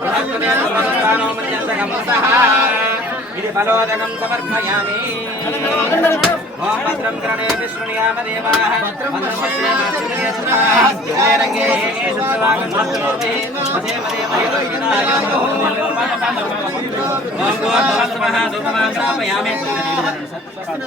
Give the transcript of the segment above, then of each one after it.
ప్రసూయమని ఇది ఫలోదకం సమర్పయామి భద్రం గ్రణే విష్ణుయామ దేవాః భద్రం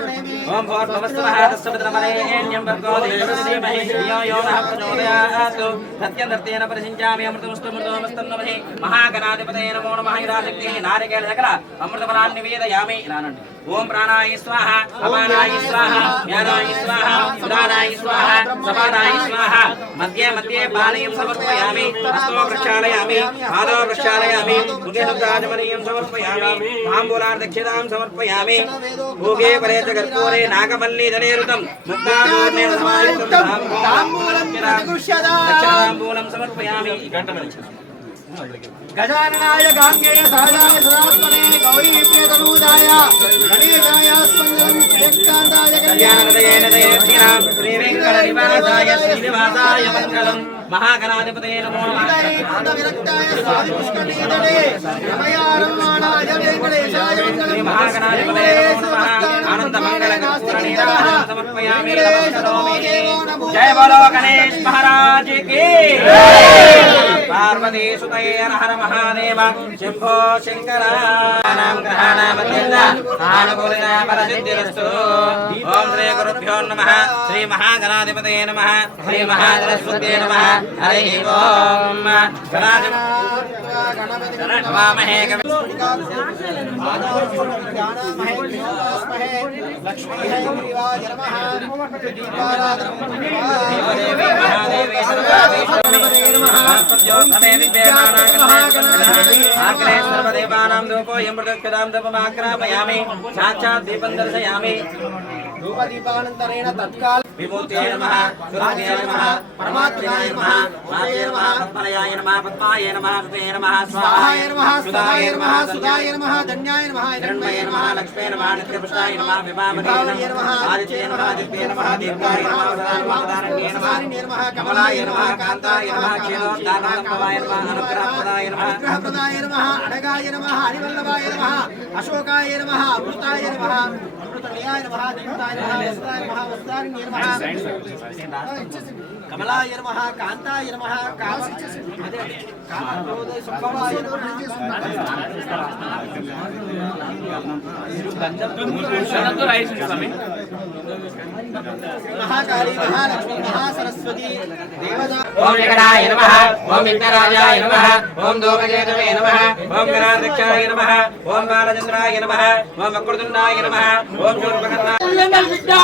రంగే ఓం భోర్భవస్వః తస్సవితరమరేణ్యం వర్గో దేవదేవమహి ధియో యో నః ప్రచోదయాత్ సత్యనర్తేన పరిశించామి అమృతమస్తమృతమస్తన్నమహి మహాగణాధిపతయ నమో నమః ఇరాశక్తి నారికేళ సకల అమృతఫలాన్ని నివేదయామి ఇలానండి ఓం ప్రాణాయ స్వాహ అపానాయ స్వాహ జ్ఞానాయ స్వాహ ఉదానాయ స్వాహ సపానాయ స్వాహ. మధ్య మధ్య బాలయం సమర్పయామి హస్తో ప్రక్షాళయామి పాదో ప్రక్షాళయామి ముఖే శుద్ధాజమనీయం సమర్పయామి తాంబూలార్దక్షితాం సమర్పయామి. భోగే పరేత చ కర్పూరే నాగమల్లీధనేరుతం ముక్తాదూర్ణేన సమాయుక్తం తాంబూలం దక్షిణాంబూలం సమర్పయామి. ఈ గజాననాయ గాంగేయ సహజాయ సదాత్మనే గౌరీ ప్రియతనూదాయ గణేశాయ స్పందనం ఏకాంతాయ కళ్యాణదయేన దయేక్షిణాం శ్రీ వెంకట నివాసాయ శ్రీనివాసాయ మంగళం. మహాగణాధిపతయే నమో మహాగణాధిపతయే ఆనంద మంగళ సమర్పయామి జయ బలో గణేష్ మహారాజ్కి. పార్వతీ సుతయే హర మహాదేవ శంభో శంకర నామ ఆనుకూలిన పరసిద్ధిరస్తు ఓం శ్రీ గురుభ్యో నమ శ్రీ మహాగణాధిపతయే శ్రీ మహాగణస్పతే నమ హరి ఓం గణాధిపతి నమామహే మహాదేవి ఆగ్రే సర్వదేవానాం దూపోయం మృతక్షదాం దపమాక్రాపయామి సాక్షాత్ దీపం దర్శయామి. ధూపదీపానంతరేణ తత్కాల విభూతే నమః సురాయ నమః పరమాత్మయాయ నమః మాతే నమః పద్మలయాయ నమః పద్మాయ నమః సుతే నమః స్వాహాయ నమః సుధాయ నమః సుధాయ నమః ధన్యాయ నమః హిరణ్మయ నమః లక్ష్మీ నమః నిత్యపుష్టాయ నమః విభావనే విభావనే నమః నమః ఆదిత్య నమః దివ్యే నమః దీర్ఘాయ నమః సదానందారణ్యే నమః సదానందారణ్యే నమః కమలాయ నమః కాంతాయ నమః క్షీరోద్ధారణంభవాయ నమః అనుగ్రహప్రదాయ నమః అనుగ్రహప్రదాయ నమః అడగాయ నమః హరివల్లభాయ నమః అశోకాయ నమః అమృతాయ నమః కమలాయ నమః దీప్తాయ నమః వస్త్రాయ నమః వస్త్రారణ్యే నమః కమలాయ నమః కాంతాయ నమః కామ అదే కామక్రోధ సంభవాయ మహాకాళీ మహాలక్ష్మి మహాసరస్వతి దేవదా ఓం వికటాయ నమః ఓం విఘ్నరాజాయ నమః ఓం దోమకేతవే నమః ఓం గణాధ్యక్షాయ నమః ఓం బాలచంద్రాయ నమః ఓం వక్రతుండాయ నమః ఓం 我们就看看。